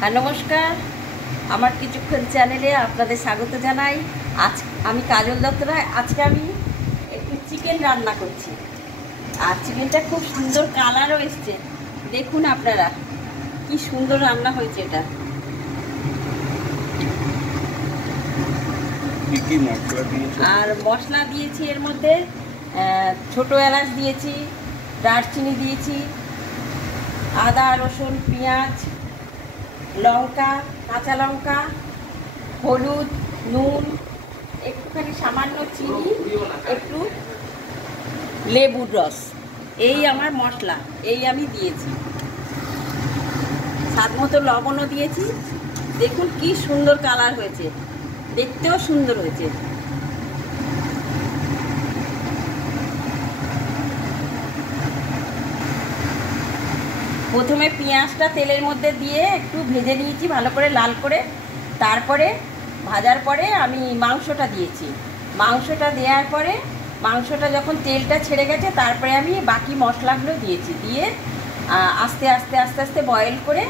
হ্যাঁ, নমস্কার। আমার কিছুক্ষণ চ্যানেলে আপনাদের স্বাগত জানাই। আজ আমি কাজল দত্ত রায়। আজকে আমি একটু চিকেন রান্না করছি, আর চিকেনটা খুব সুন্দর কালারও এসছে। দেখুন আপনারা কি সুন্দর রান্না হয়েছে এটা। আর মশলা দিয়েছি এর মধ্যে, ছোটো এলাচ দিয়েছি, দারচিনি দিয়েছি, আদা রসুন পেঁয়াজ, লঙ্কা, কাঁচা লঙ্কা, হলুদ, নুন, একটুখানি সামান্য চিনি, একটু লেবুর রস, এই আমার মশলা, এই আমি দিয়েছি। স্বাদ মতো লবণও দিয়েছি। দেখুন কি সুন্দর কালার হয়েছে, দেখতেও সুন্দর হয়েছে। প্রথমে পেঁয়াজটা তেলের মধ্যে দিয়ে একটু ভেজে নিয়েছি ভালো করে, লাল করে। তারপরে ভাজার পরে আমি মাংসটা দিয়েছি। মাংসটা দেওয়ার পরে মাংসটা যখন তেলটা ছেড়ে গেছে, তারপরে আমি বাকি মশলাগুলো দিয়েছি। দিয়ে আস্তে আস্তে আস্তে আস্তে বয়েল করে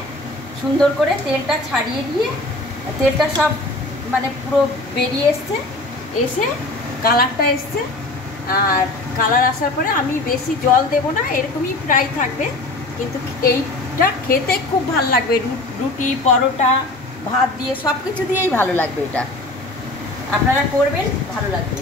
সুন্দর করে তেলটা ছাড়িয়ে দিয়ে, তেলটা সব মানে পুরো বেরিয়ে এসছে, এসে কালারটা এসছে। আর কালার আসার পরে আমি বেশি জল দেব না, এরকমই প্রায় থাকবে। কিন্তু এইটা খেতে খুব ভালো লাগবে, রুটি, পরোটা, ভাত দিয়ে, সব কিছু দিয়েই ভালো লাগবে। এটা আপনারা করবেন, ভালো লাগবে।